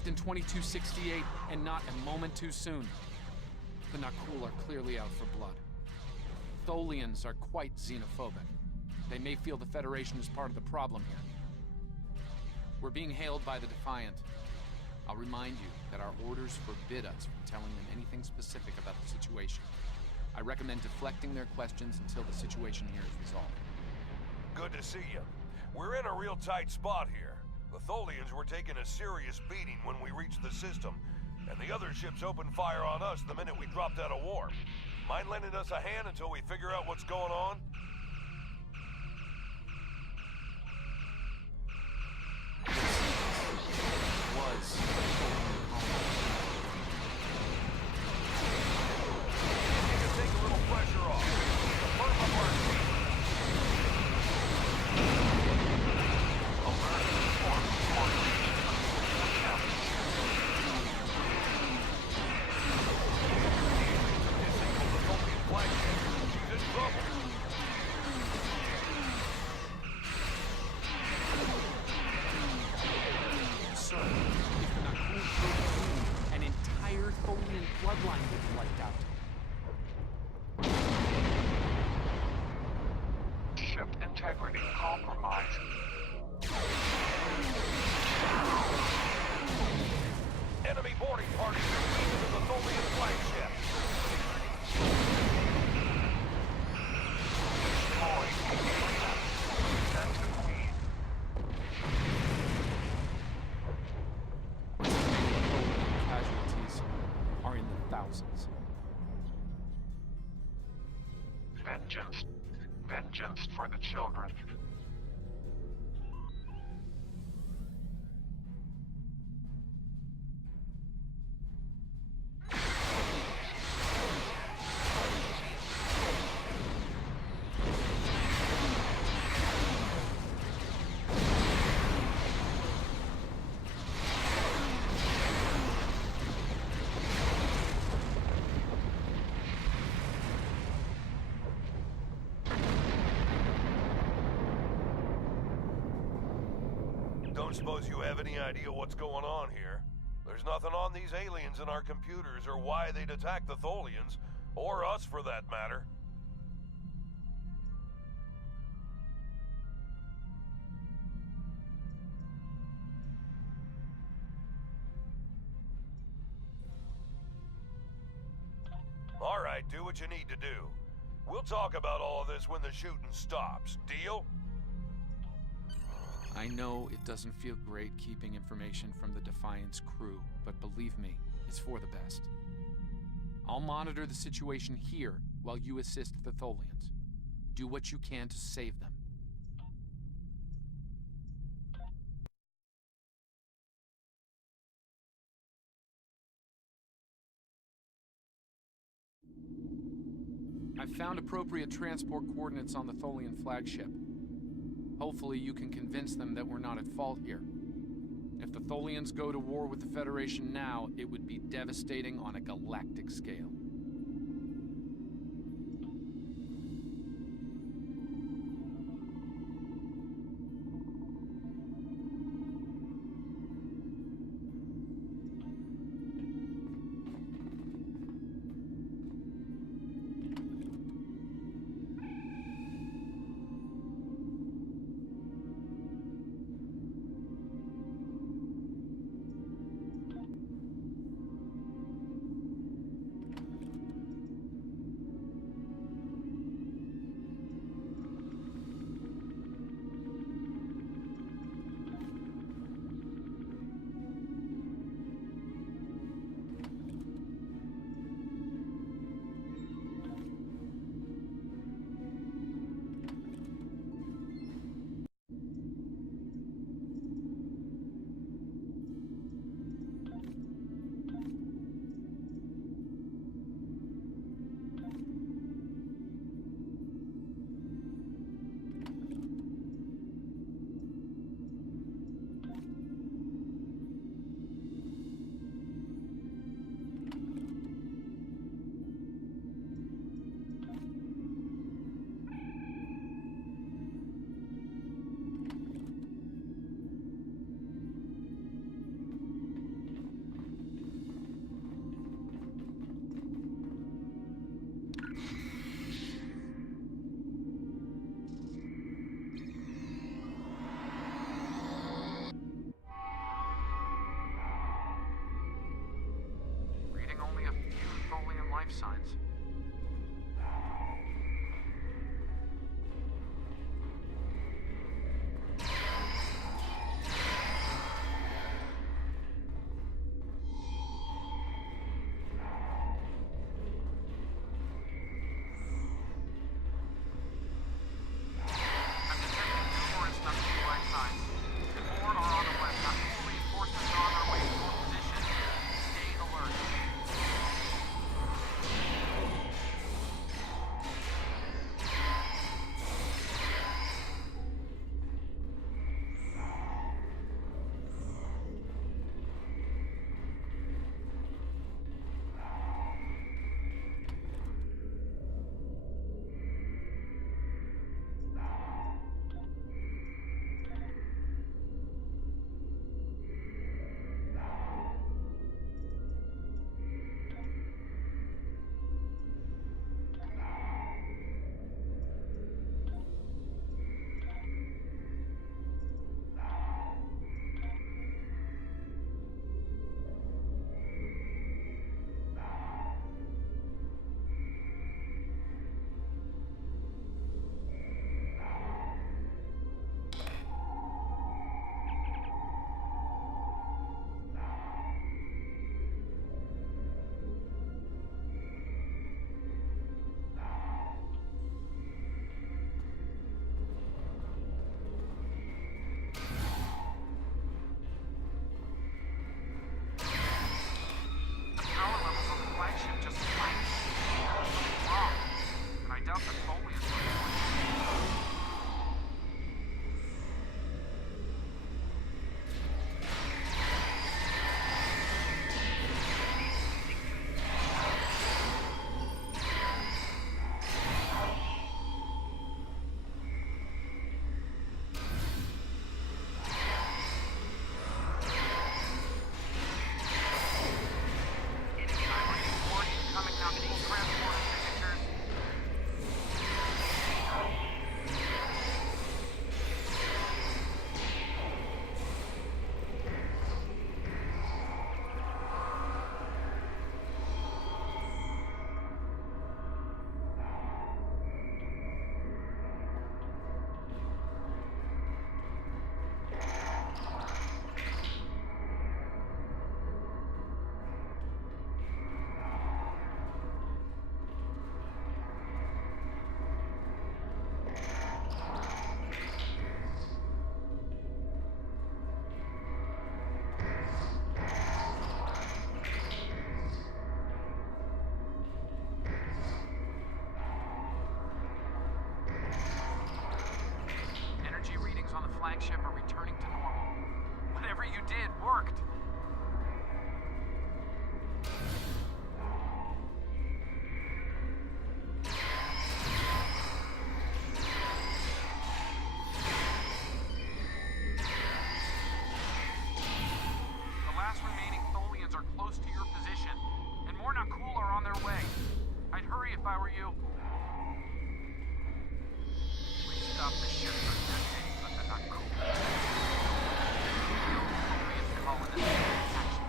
arrived in 2268, and not a moment too soon. The Nakul are clearly out for blood. Tholians are quite xenophobic. They may feel the Federation is part of the problem here. We're being hailed by the Defiant. I'll remind you that our orders forbid us from telling them anything specific about the situation. I recommend deflecting their questions until the situation here is resolved. Good to see you. We're in a real tight spot here. The Tholians were taking a serious beating when we reached the system, and the other ships opened fire on us the minute we dropped out of warp. Mind lending us a hand until we figure out what's going on? Was. You can take a little pressure off. Firm up our team. Alert. Formation. Disabled the Tholian flagship. She's in trouble. Sir, if the Nakul broke through, an entire Tholian bloodline would be wiped out. Ship integrity compromised. Enemy boarding parties are moving to the Tholian flagship. Destroyed. Sent to Queen. Casualties are in the thousands. Vengeance. Vengeance for the children. Don't suppose you have any idea what's going on here? There's nothing on these aliens in our computers or why they'd attack the Tholians, or us for that matter. All right, do what you need to do. We'll talk about all of this when the shooting stops. Deal? I know it doesn't feel great keeping information from the Defiant's crew, but believe me, it's for the best. I'll monitor the situation here while you assist the Tholians. Do what you can to save them. I've found appropriate transport coordinates on the Tholian flagship. Hopefully you can convince them that we're not at fault here. If the Tholians go to war with the Federation now, it would be devastating on a galactic scale. I were you. We stopped the ship for decades, but they're not cool. Korean colonists action.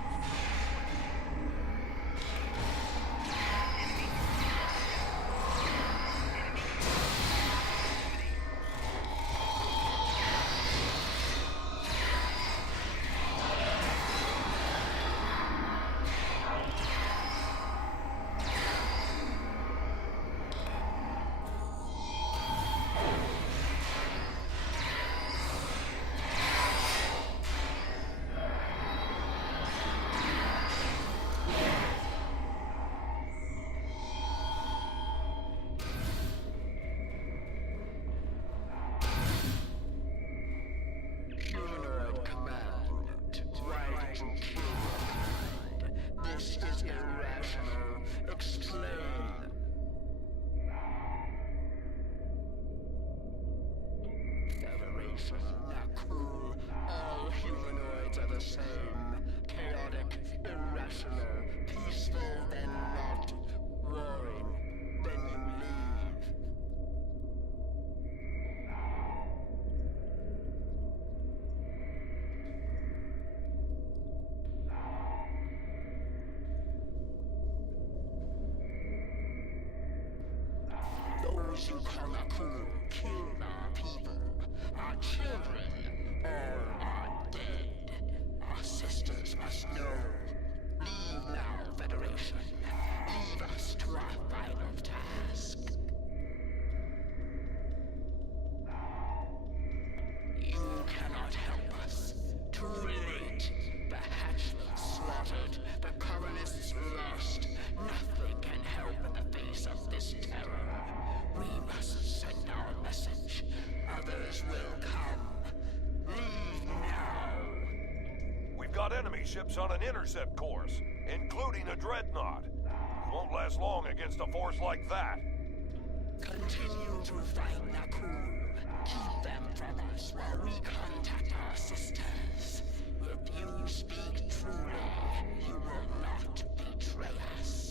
Those who call Nakul killed our people, our children, all are dead. Our sisters must know. Leave now, Federation. Leave us to our final task. You cannot help us. Too late. The hatchlings slaughtered, the colonists lost. Nothing can help in the face of this terror. We must send our message. Others will come. Leave now. We've got enemy ships on an intercept course, including a dreadnought. We won't last long against a force like that. Continue to fight Nakul. Keep them from us while we contact our sisters. If you speak truly, you will not betray us.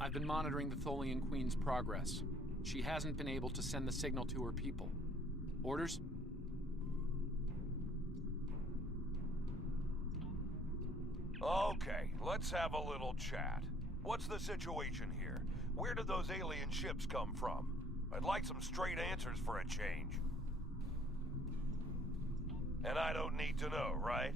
I've been monitoring the Tholian Queen's progress. She hasn't been able to send the signal to her people. Orders? Okay, let's have a little chat. What's the situation here? Where did those alien ships come from? I'd like some straight answers for a change. And I don't need to know, right?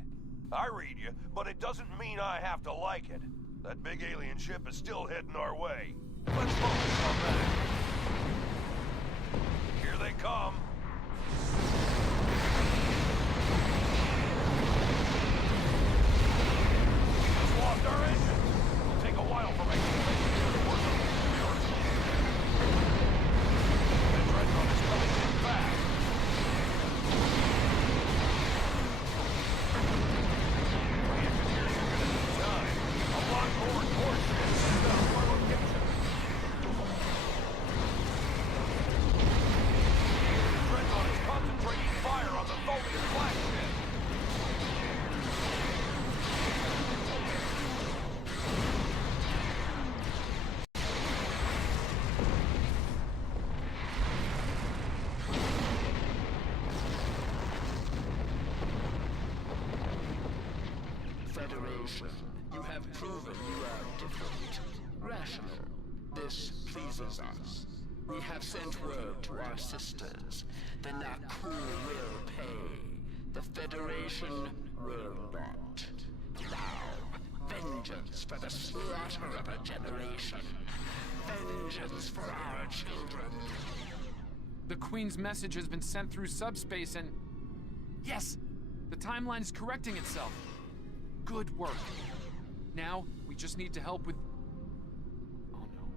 I read you, but it doesn't mean I have to like it. That big alien ship is still heading our way. Let's focus on that. Here they come. We just lost our engines. It'll take a while for my teammates to work on the That dreadnought is coming in fast. My engineers are gonna need time. On board warships and down to our location. Dreadnought is concentrating fire on the Tholian flagship. Federation, you have proven you are different, rational. This pleases us. We have sent word to our sisters. The Nakul will pay. The Federation will not. Now, vengeance for the slaughter of a generation. Vengeance for our children. The Queen's message has been sent through subspace and... Yes! The timeline is correcting itself. Good work. Now, we just need to help with... Oh no.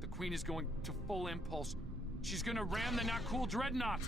The Queen is going to full impulse. She's gonna ram the Nakul Dreadnought!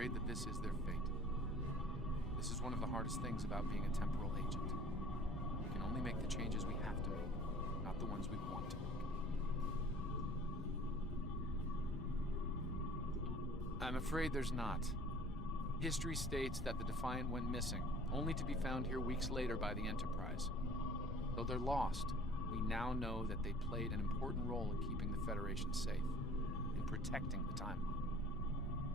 afraid that this is their fate. This is one of the hardest things about being a temporal agent. We can only make the changes we have to make, not the ones we want to make. I'm afraid there's not. History states that the Defiant went missing, only to be found here weeks later by the Enterprise. Though they're lost, we now know that they played an important role in keeping the Federation safe, in protecting the timeline.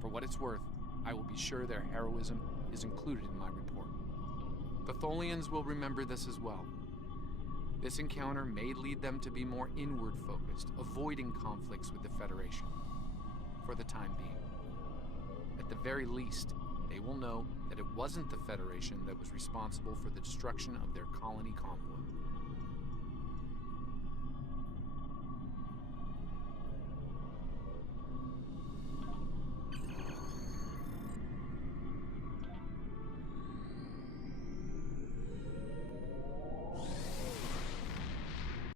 For what it's worth, I will be sure their heroism is included in my report. The Tholians will remember this as well. This encounter may lead them to be more inward-focused, avoiding conflicts with the Federation, for the time being. At the very least, they will know that it wasn't the Federation that was responsible for the destruction of their colony convoy.